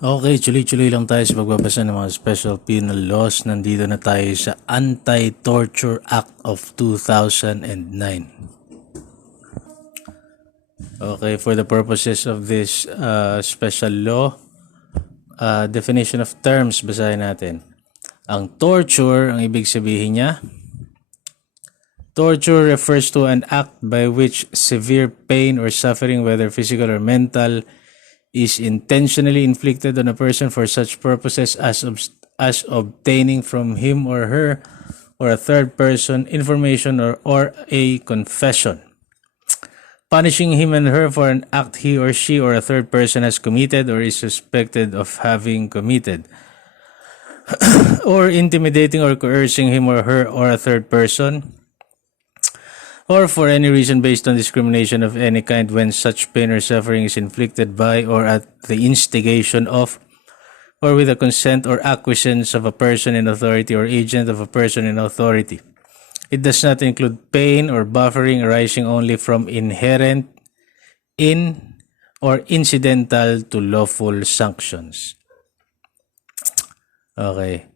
Okay, tuloy-tuloy lang tayo sa pagbabasa ng mga special penal laws. Nandito na tayo sa Anti-Torture Act of 2009. Okay, for the purposes of this special law, definition of terms, basahin natin. Ang torture, ang ibig sabihin niya, torture refers to an act by which severe pain or suffering, whether physical or mental, is intentionally inflicted on a person for such purposes as obtaining from him or her or a third person information or a confession, punishing him and her for an act he or she or a third person has committed or is suspected of having committed, or intimidating or coercing him or her or a third person, or for any reason based on discrimination of any kind when such pain or suffering is inflicted by or at the instigation of or with the consent or acquiescence of a person in authority or agent of a person in authority. It does not include pain or buffering arising only from inherent in or incidental to lawful sanctions. Okay.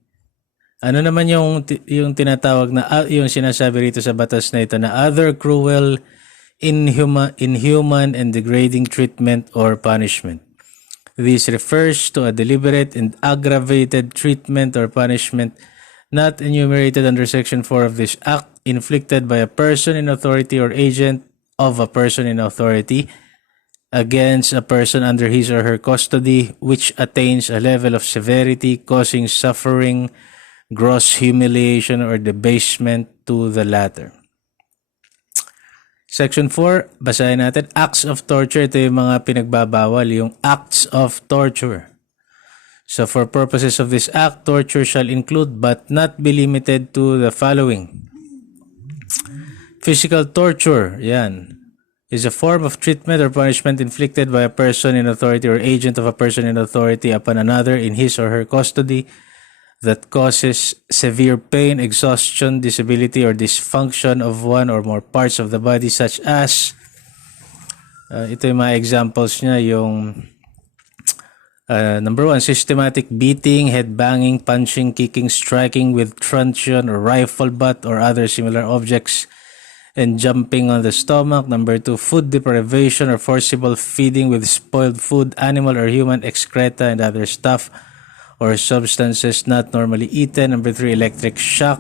Ano naman yung tinatawag na yung sinasabi rito sa batas na ito na other cruel, inhuman and degrading treatment or punishment. This refers to a deliberate and aggravated treatment or punishment not enumerated under Section 4 of this Act, inflicted by a person in authority or agent of a person in authority against a person under his or her custody, which attains a level of severity causing suffering, gross humiliation, or debasement to the latter. Section 4, basahin natin. Acts of torture. Ito yung mga pinagbabawal, yung acts of torture. So for purposes of this act, torture shall include but not be limited to the following. Physical torture, yan, is a form of treatment or punishment inflicted by a person in authority or agent of a person in authority upon another in his or her custody that causes severe pain, exhaustion, disability, or dysfunction of one or more parts of the body, such as, ito yung mga examples niya, yung number 1, systematic beating, headbanging, punching, kicking, striking with truncheon or rifle butt or other similar objects, and jumping on the stomach. Number 2, food deprivation or forcible feeding with spoiled food, animal or human excreta and other stuff or substances not normally eaten. Number 3, electric shock.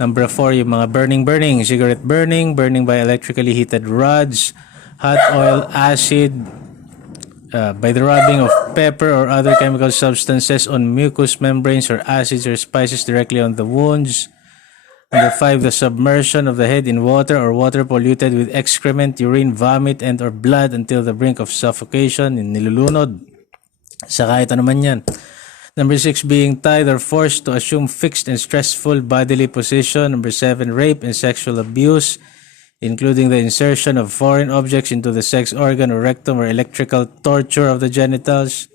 Number 4, yung mga burning, cigarette burning by electrically heated rods, hot oil, acid, by the rubbing of pepper or other chemical substances on mucous membranes or acids or spices directly on the wounds. Number 5, the submersion of the head in water or water polluted with excrement, urine, vomit, and or blood until the brink of suffocation, nilulunod. Saka ito naman yan. Number 6, being tied or forced to assume fixed and stressful bodily position. Number 7, rape and sexual abuse, including the insertion of foreign objects into the sex organ or rectum or electrical torture of the genitals.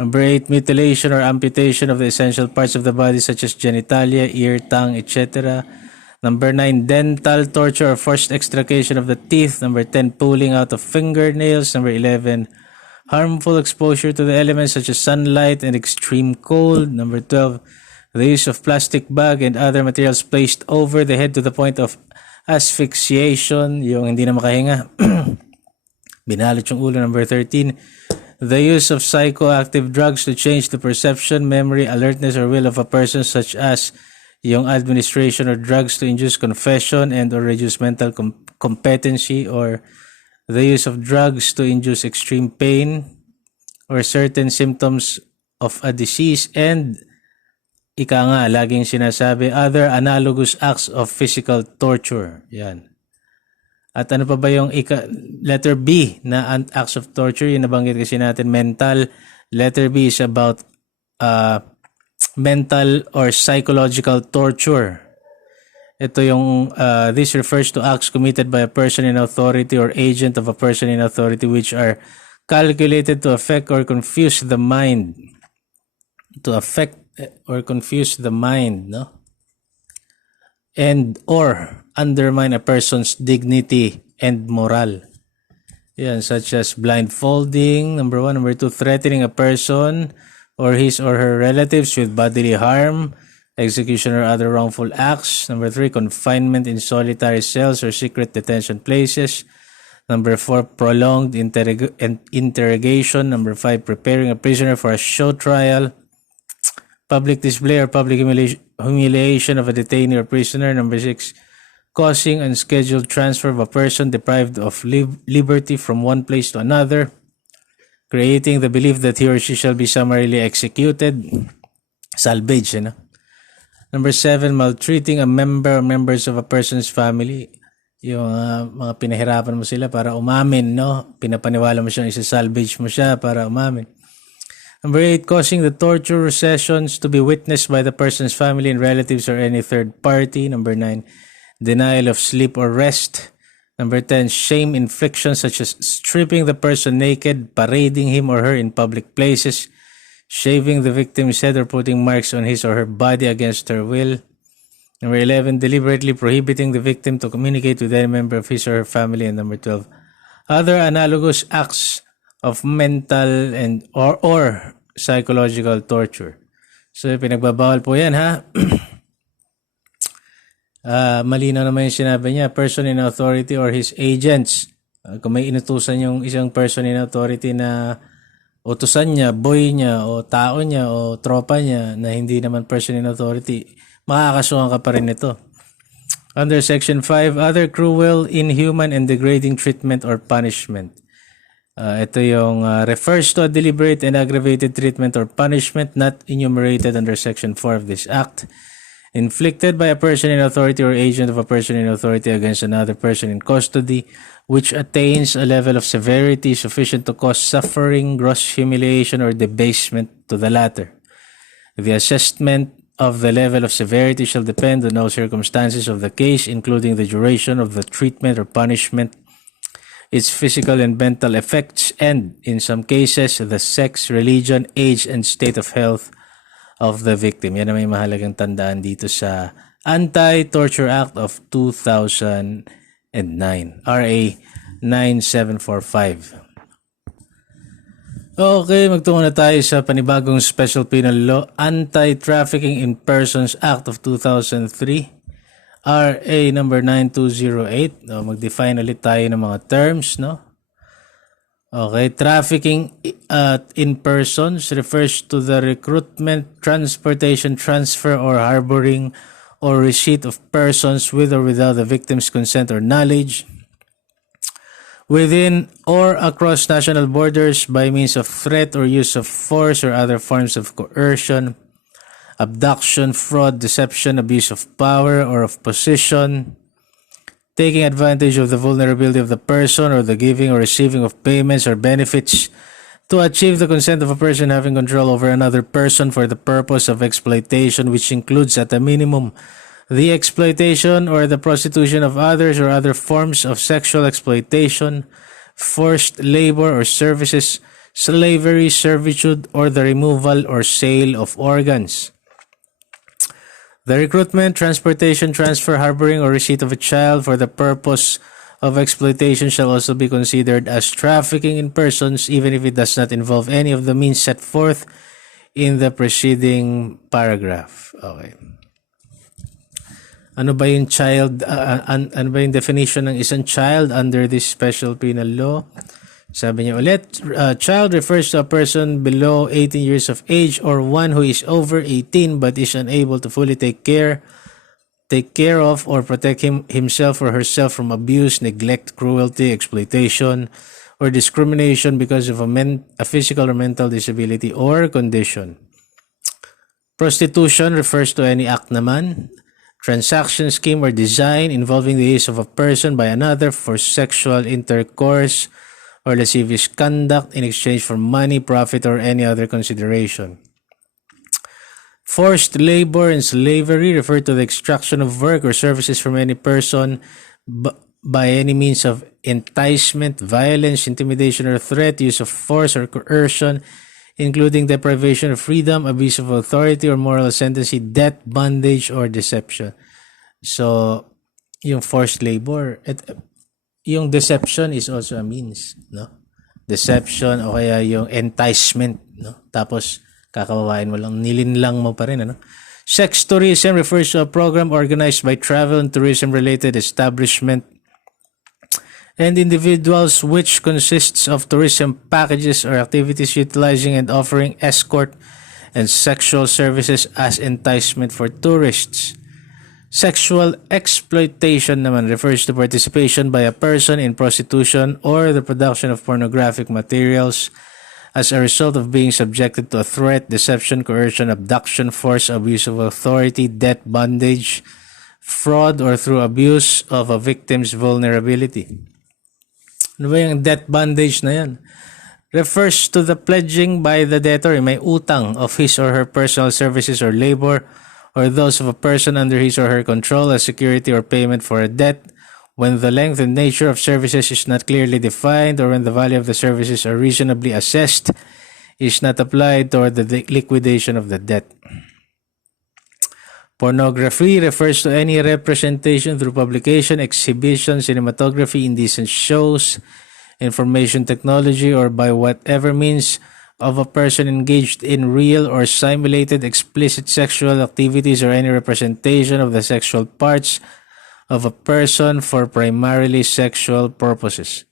Number 8, mutilation or amputation of the essential parts of the body such as genitalia, ear, tongue, etc. Number 9, dental torture or forced extrication of the teeth. Number 10, pulling out of fingernails. Number 11, harmful exposure to the elements such as sunlight and extreme cold. Number 12, the use of plastic bag and other materials placed over the head to the point of asphyxiation, yung hindi na makahinga. Binalot yung ulo. Number 13, the use of psychoactive drugs to change the perception, memory, alertness, or will of a person, such as yung administration of drugs to induce confession and or reduce mental competency, or the use of drugs to induce extreme pain or certain symptoms of a disease, and ika nga, laging sinasabi, other analogous acts of physical torture. Yan. At ano pa ba yung letter B na acts of torture? Yung nabanggit kasi natin, mental. Letter B is about mental or psychological torture. Ito yung, this refers to acts committed by a person in authority or agent of a person in authority which are calculated to affect or confuse the mind. No? And or undermine a person's dignity and moral. Yan, such as blindfolding, number 1. Number 2, threatening a person or his or her relatives with bodily harm, execution or other wrongful acts. Number 3, confinement in solitary cells or secret detention places. Number 4, prolonged interrogation. Number 5, preparing a prisoner for a show trial, public display or public humiliation of a detainee or prisoner. Number 6, causing unscheduled transfer of a person deprived of liberty from one place to another, creating the belief that he or she shall be summarily executed, salvage. Number 7, maltreating a member or members of a person's family. Yung mga pinahirapan mo sila para umamin, no? Pinapaniwala mo siya, isa-salvage mo siya para umamin. Number 8, causing the torture sessions to be witnessed by the person's family and relatives or any third party. Number 9, denial of sleep or rest. Number 10, shame infliction such as stripping the person naked, parading him or her in public places, shaving the victim's head or putting marks on his or her body against her will. Number 11, deliberately prohibiting the victim to communicate with any member of his or her family. And number 12, other analogous acts of mental and or psychological torture. So, pinagbabawal po yan, ha? Malinaw naman yung sinabi niya, person in authority or his agents. Kung may inutusan yung isang person in authority na utusan niya, boy niya, o tao niya, o tropa niya na hindi naman person in authority, makakasuhan ka pa rin ito. Under Section 5, other cruel, inhuman, and degrading treatment or punishment. Ito yung refers to a deliberate and aggravated treatment or punishment not enumerated under Section 4 of this Act, inflicted by a person in authority or agent of a person in authority against another person in custody, which attains a level of severity sufficient to cause suffering, gross humiliation, or debasement to the latter. The assessment of the level of severity shall depend on all circumstances of the case, including the duration of the treatment or punishment, its physical and mental effects, and, in some cases, the sex, religion, age, and state of health of the victim. Yan ang may mahalagang tandaan dito sa Anti-Torture Act of 2009, RA 9745. Okay, magtungo na tayo sa panibagong Special Penal Law, Anti-Trafficking in Persons Act of 2003, RA number 9208. Mag-define ulit tayo ng mga terms, no? Okay, trafficking in persons refers to the recruitment, transportation, transfer, or harboring or receipt of persons with or without the victim's consent or knowledge, within or across national borders by means of threat or use of force or other forms of coercion, abduction, fraud, deception, abuse of power or of position, taking advantage of the vulnerability of the person or the giving or receiving of payments or benefits to achieve the consent of a person having control over another person for the purpose of exploitation, which includes at a minimum the exploitation or the prostitution of others or other forms of sexual exploitation, forced labor or services, slavery, servitude, or the removal or sale of organs. The recruitment, transportation, transfer, harboring, or receipt of a child for the purpose of exploitation shall also be considered as trafficking in persons, even if it does not involve any of the means set forth in the preceding paragraph. Okay. Ano ba yung child, ano ba yung definition ng isang child under this special penal law? Sabi niya ulit, child refers to a person below 18 years of age or one who is over 18 but is unable to fully take care of or protect himself or herself from abuse, neglect, cruelty, exploitation, or discrimination because of a physical or mental disability or condition. Prostitution refers to any act naman, transaction, scheme, or design involving the use of a person by another for sexual intercourse or lascivious conduct in exchange for money, profit, or any other consideration. Forced labor and slavery refer to the extraction of work or services from any person by any means of enticement, violence, intimidation, or threat, use of force or coercion, including deprivation of freedom, abuse of authority or moral ascendancy, debt, bondage, or deception. So, yung forced labor, yung deception is also a means, no? Deception o kaya yung enticement, no? Tapos kakawawain mo lang, nilinlang mo pa rin, ano? Sex tourism refers to a program organized by travel and tourism related establishment and individuals which consists of tourism packages or activities utilizing and offering escort and sexual services as enticement for tourists. Sexual exploitation naman refers to participation by a person in prostitution or the production of pornographic materials as a result of being subjected to a threat, deception, coercion, abduction, force, abuse of authority, debt, bondage, fraud, or through abuse of a victim's vulnerability. Ano ba yung debt bondage na yan? Refers to the pledging by the debtor, may utang of his or her personal services or labor or those of a person under his or her control as security or payment for a debt when the length and nature of services is not clearly defined or when the value of the services are reasonably assessed is not applied toward the liquidation of the debt. Pornography refers to any representation through publication, exhibition, cinematography, indecent shows, information technology, or by whatever means of a person engaged in real or simulated explicit sexual activities or any representation of the sexual parts of a person for primarily sexual purposes.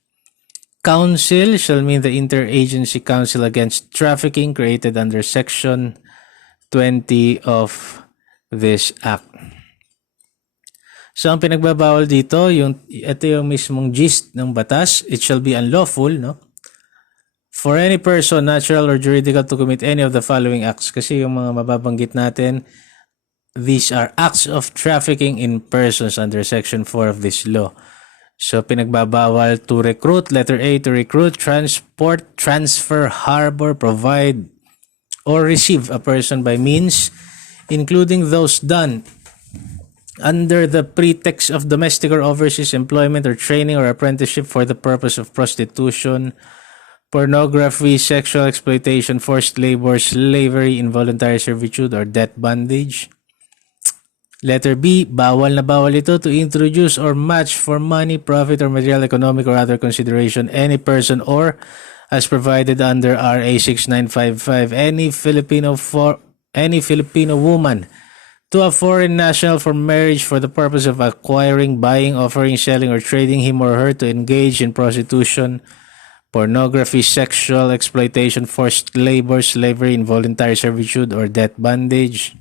Council shall mean the Interagency Council Against Trafficking created under Section 20 of this Act. So, ang pinagbabawal dito, ito yung mismong gist ng batas. It shall be unlawful, no? For any person, natural or juridical, to commit any of the following acts. Kasi yung mga mababanggit natin, these are acts of trafficking in persons under Section 4 of this law. So, pinagbabawal to recruit, letter A, to recruit, transport, transfer, harbor, provide, or receive a person by means, including those done under the pretext of domestic or overseas employment or training or apprenticeship for the purpose of prostitution, pornography, sexual exploitation, forced labor, slavery, involuntary servitude, or debt bondage. Letter B, bawal na bawal ito to introduce or match for money, profit, or material, economic, or other consideration any person or, as provided under RA 6955, any Filipino woman to a foreign national for marriage for the purpose of acquiring, buying, offering, selling, or trading him or her to engage in prostitution, pornography, sexual exploitation, forced labor, slavery, involuntary servitude, or debt bondage.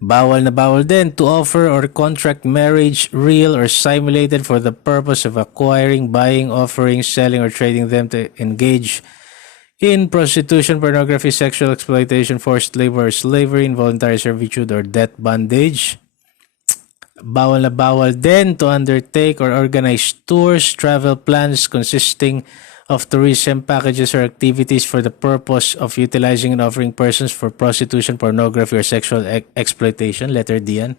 Bawal na bawal din to offer or contract marriage, real or simulated, for the purpose of acquiring, buying, offering, selling, or trading them to engage in prostitution, pornography, sexual exploitation, forced labor, slavery, involuntary servitude, or debt bondage. Bawal na bawal din to undertake or organize tours, travel plans consisting of tourism packages or activities for the purpose of utilizing and offering persons for prostitution, pornography, or sexual exploitation. Letter D yan.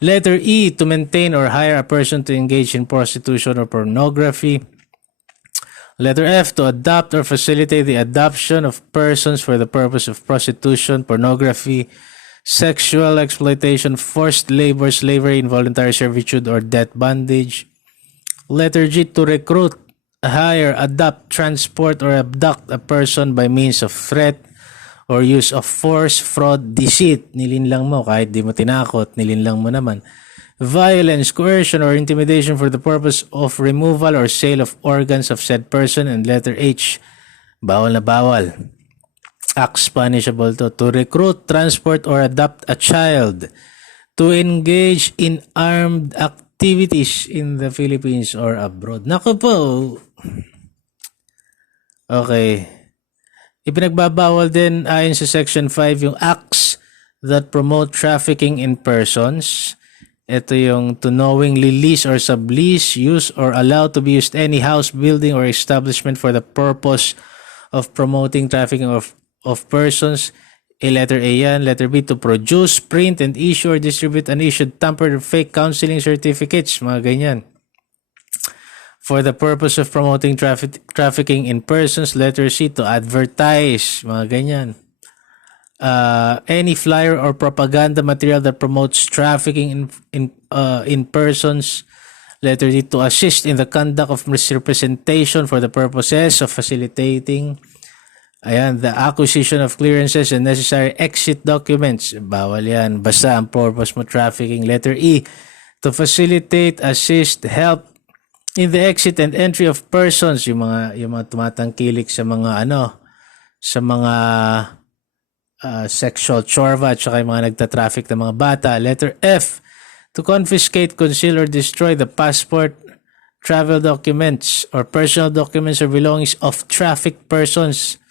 Letter E, to maintain or hire a person to engage in prostitution or pornography. Letter F, to adopt or facilitate the adoption of persons for the purpose of prostitution, pornography, sexual exploitation, forced labor, slavery, involuntary servitude, or debt bondage. Letter G, to recruit, hire, adopt, transport, or abduct a person by means of threat or use of force, fraud, deceit. Nilinlang mo, kahit di mo tinakot, nilinlang mo naman. Violence, coercion, or intimidation for the purpose of removal or sale of organs of said person. And letter H, bawal na bawal. Acts punishable to recruit, transport, or adopt a child to engage in armed activities in the Philippines or abroad. Naku po. Okay. Ipinagbabawal din ayon sa Section 5 yung acts that promote trafficking in persons. Ito yung to knowingly lease or sublease, use, or allow to be used any house, building, or establishment for the purpose of promoting trafficking of persons. Letter A yan. Letter B, to produce, print, and issue or distribute unissued, tampered, or fake counseling certificates. Mga ganyan. For the purpose of promoting trafficking in persons. Letter C, to advertise. Mga ganyan. Any flyer or propaganda material that promotes trafficking in persons. Letter D, to assist in the conduct of misrepresentation for the purposes of facilitating the acquisition of clearances and necessary exit documents. Bawal yan. Basta ang purpose mo trafficking. Letter E, to facilitate, assist, help in the exit and entry of persons. Yung mga tumatangkilik sa mga sexual chorva at saka yung mga nagtatraffic ng mga bata. Letter F, to confiscate, conceal, or destroy the passport, travel documents, or personal documents or belongings of trafficked persons,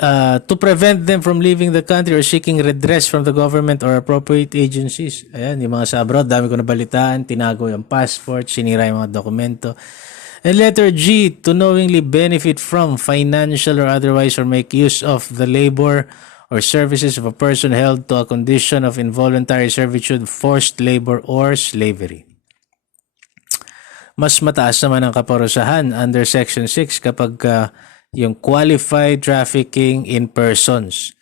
to prevent them from leaving the country or seeking redress from the government or appropriate agencies. Ayan, yung mga sa abroad, dami ko nabalitaan, tinago yung passport, sinira yung mga dokumento. And letter G, to knowingly benefit from, financial or otherwise, or make use of the labor or services of a person held to a condition of involuntary servitude, forced labor, or slavery. Mas mataas naman ang kaparusahan under Section 6 kapag yung qualified trafficking in persons.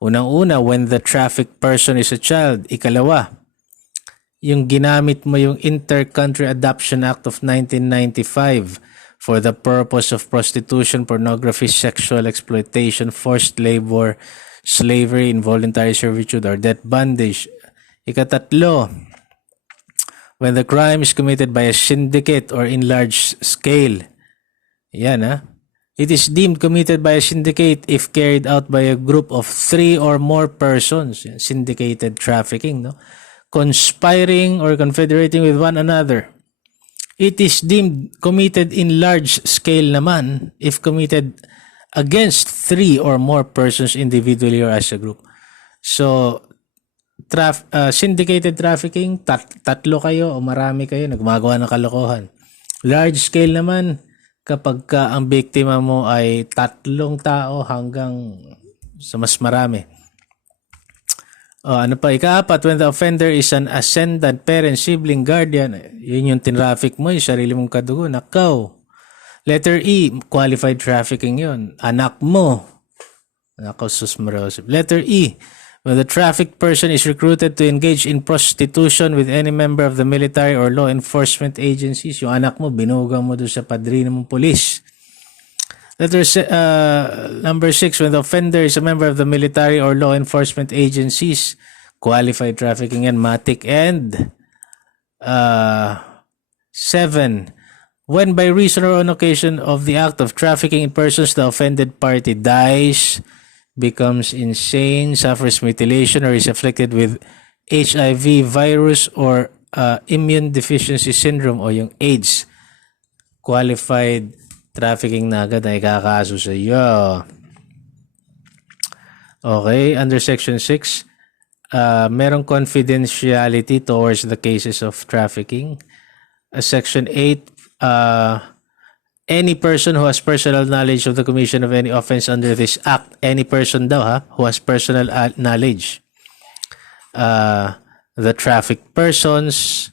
Unang-una, when the trafficked person is a child. Ikalawa, yung ginamit mo yung Inter-Country Adoption Act of 1995 for the purpose of prostitution, pornography, sexual exploitation, forced labor, slavery, involuntary servitude, or death bondage. Ikatatlo, when the crime is committed by a syndicate or in large scale. Yan It is deemed committed by a syndicate if carried out by a group of 3 or more persons. Syndicated trafficking, no? Conspiring or confederating with one another. It is deemed committed in large scale naman if committed against 3 or more persons individually or as a group. So, syndicated trafficking, tatlo kayo o marami kayo nagmagawa ng kalokohan. Large scale naman, kapag ang biktima mo ay 3 tao hanggang sa mas marami. Ano pa? Ika-4, when the offender is an ascendant, parent, sibling, guardian, yun yung tinraffic mo, yung sarili mong kadugo, nakaw. Letter E, qualified trafficking yun. Anak mo. Nakaw, susmarosip. Letter E, when the trafficked person is recruited to engage in prostitution with any member of the military or law enforcement agencies, yung anak mo, binugang mo doon sa padrino mong polis. Number 6, when the offender is a member of the military or law enforcement agencies, qualified trafficking yan, matik. And 7, when by reason or on occasion of the act of trafficking in persons, the offended party dies, becomes insane, suffers mutilation, or is afflicted with HIV virus or immune deficiency syndrome o yung AIDS, qualified trafficking na agad ay kakaso sa iyo. Okay, under Section 6, merong confidentiality towards the cases of trafficking. Section 8, any person who has personal knowledge of the commission of any offense under this act, any person daw who has personal knowledge. The trafficked persons,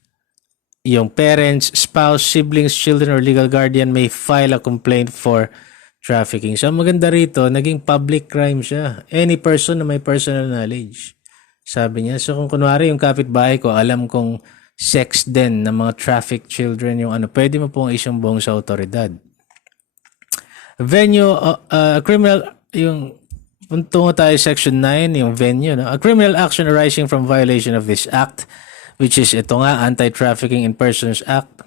yung parents, spouse, siblings, children, or legal guardian may file a complaint for trafficking. So, maganda rito, naging public crime siya. Any person na may personal knowledge. Sabi niya. So, kung kunwari yung kapitbahay ko, alam kong sex din ng mga trafficked children, yung pwede mo pong isumbong sa otoridad. Venue, criminal, yung tungo tayo Section 9, yung venue. No? A criminal action arising from violation of this act, which is ito nga, Anti-Trafficking in Persons Act,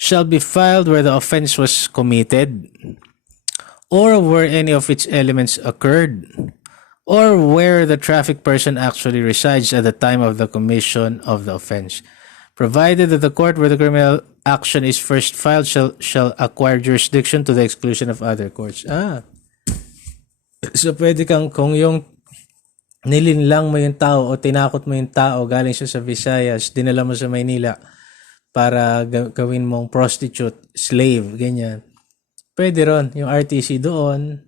shall be filed where the offense was committed, or where any of its elements occurred, or where the trafficked person actually resides at the time of the commission of the offense, provided that the court where the criminal action is first filed shall acquire jurisdiction to the exclusion of other courts. So pwede kang, kung yung nilinlang mo yung tao o tinakot mo yung tao, galing siya sa Visayas, dinala mo sa Maynila para gawin mong prostitute, slave, ganyan. Pwede ron, yung RTC doon,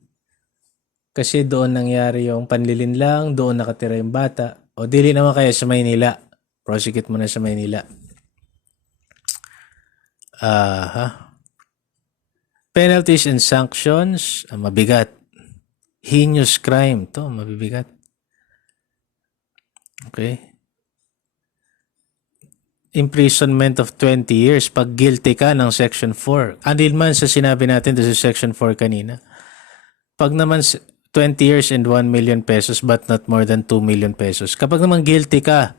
kasi doon nangyari yung panlilinlang, doon nakatira yung bata, o dili naman kaya sa Maynila, prosecute mo na sa Maynila. Penalties and sanctions, mabigat. Heinous crime, to mabibigat. Okay. imprisonment of 20 years pag guilty ka ng Section 4. Andil man sa sinabi natin sa Section 4 kanina. Pag naman 20 years and 1 million pesos but not more than 2 million pesos. Kapag naman guilty ka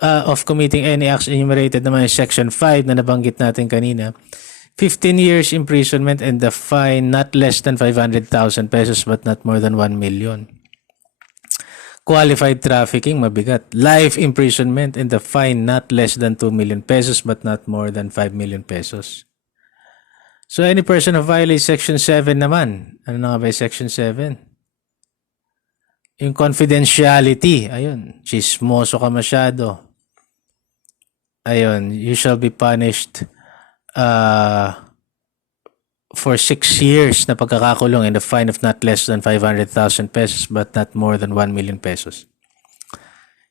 of committing any acts enumerated naman in Section 5 na nabanggit natin kanina, 15 years imprisonment and the fine not less than 500,000 pesos but not more than 1 million. Qualified trafficking, mabigat. Life imprisonment and the fine not less than 2 million pesos but not more than 5 million pesos. So any person who violates Section 7 naman. Ano na nga ba Section 7? Yung confidentiality. Ayun. Chismoso ka masyado. Ayun. You shall be punished for 6 years na pagkakakulong and a fine of not less than 500,000 pesos but not more than 1 million pesos.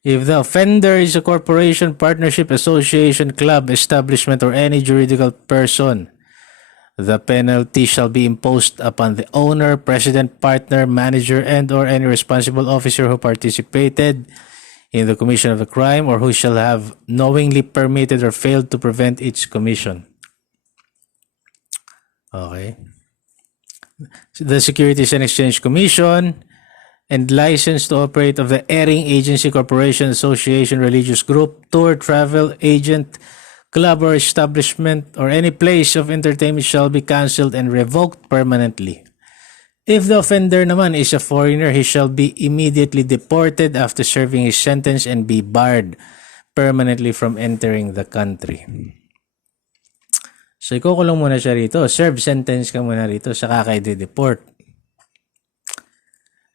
If the offender is a corporation, partnership, association, club, establishment, or any juridical person, the penalty shall be imposed upon the owner, president, partner, manager, and or any responsible officer who participated in the commission of a crime or who shall have knowingly permitted or failed to prevent its commission. Okay. The Securities and Exchange Commission and license to operate of the erring agency, corporation, association, religious group, tour, travel, agent, club or establishment, or any place of entertainment shall be cancelled and revoked permanently. If the offender naman is a foreigner, he shall be immediately deported after serving his sentence and be barred permanently from entering the country. So, ikukulong muna siya rito. Serve sentence ka muna rito, saka kayo de-deport.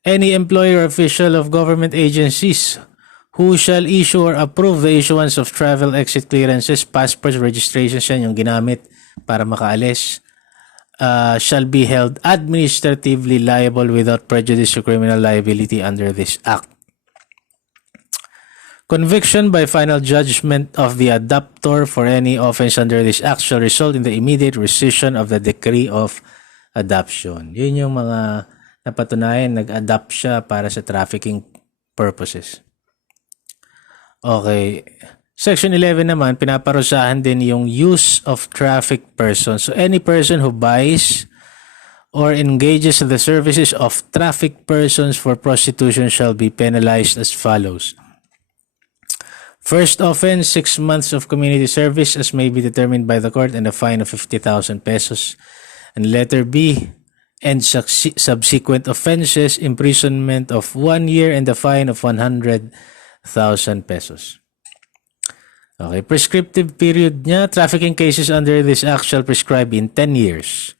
Any employer or official of government agencies who shall issue or approve the issuance of travel exit clearances, passports, registrations, yan yung ginamit para makaalis, shall be held administratively liable without prejudice to criminal liability under this act. Conviction by final judgment of the adopter for any offense under this act shall result in the immediate rescission of the decree of adoption. Yun yung mga napatunayan, nag-adopt siya para sa trafficking purposes. Okay. Section 11 naman, pinaparusahan din yung use of trafficked persons. So any person who buys or engages in the services of trafficked persons for prostitution shall be penalized as follows. First offense, 6 months of community service as may be determined by the court and a fine of 50,000 pesos. And letter B, and subsequent offenses, imprisonment of 1 year and a fine of 100,000 pesos. Okay, prescriptive period niya, trafficking cases under this act shall prescribe in 10 years.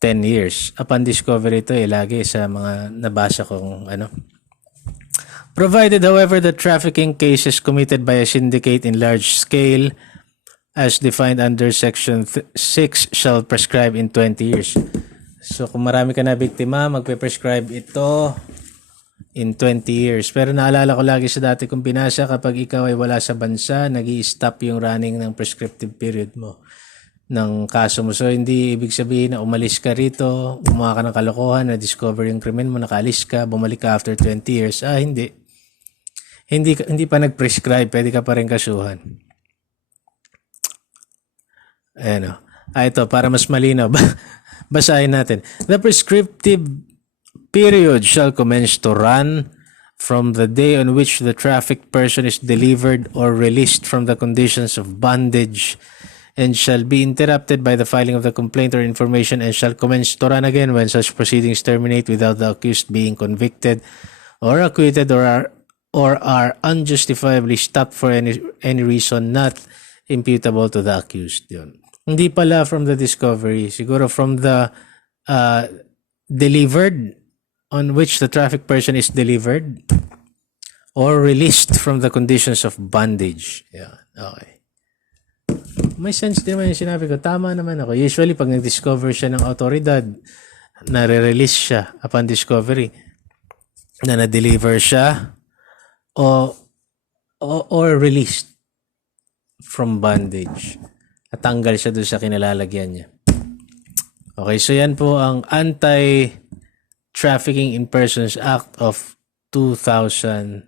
10 years. Upon discovery ito, lagi sa mga nabasa kong Provided, however, that trafficking cases committed by a syndicate in large scale as defined under Section 6 shall prescribe in 20 years. So, kung marami ka na biktima, magpe-prescribe ito in 20 years. Pero naalala ko lagi sa dati kong binasa, kapag ikaw ay wala sa bansa, nag-i-stop yung running ng prescriptive period mo ng kaso mo. So, hindi ibig sabihin na umalis ka rito, gumawa ka ng kalokohan, na-discover yung krimen mo, nakaalis ka, bumalik ka after 20 years. Hindi. Hindi pa nag-prescribe, pwede ka pa rin kasuhan. Ito, para mas malinaw, basahin natin. The prescriptive period shall commence to run from the day on which the trafficked person is delivered or released from the conditions of bondage and shall be interrupted by the filing of the complaint or information and shall commence to run again when such proceedings terminate without the accused being convicted or acquitted or are unjustifiably stopped for any reason not imputable to the accused. Yun. Hindi pala from the discovery, siguro from the delivered, on which the traffic person is delivered or released from the conditions of bondage. Yeah, okay. May sense din naman yung sinabi ko. Tama naman ako. Usually, pag nag-discover siya ng autoridad, nare-release siya upon discovery, na na-deliver siya or released from bondage. At tanggal siya doon sa kinalalagyan niya. Okay, so yan po ang Anti-Trafficking in Persons Act of 2003.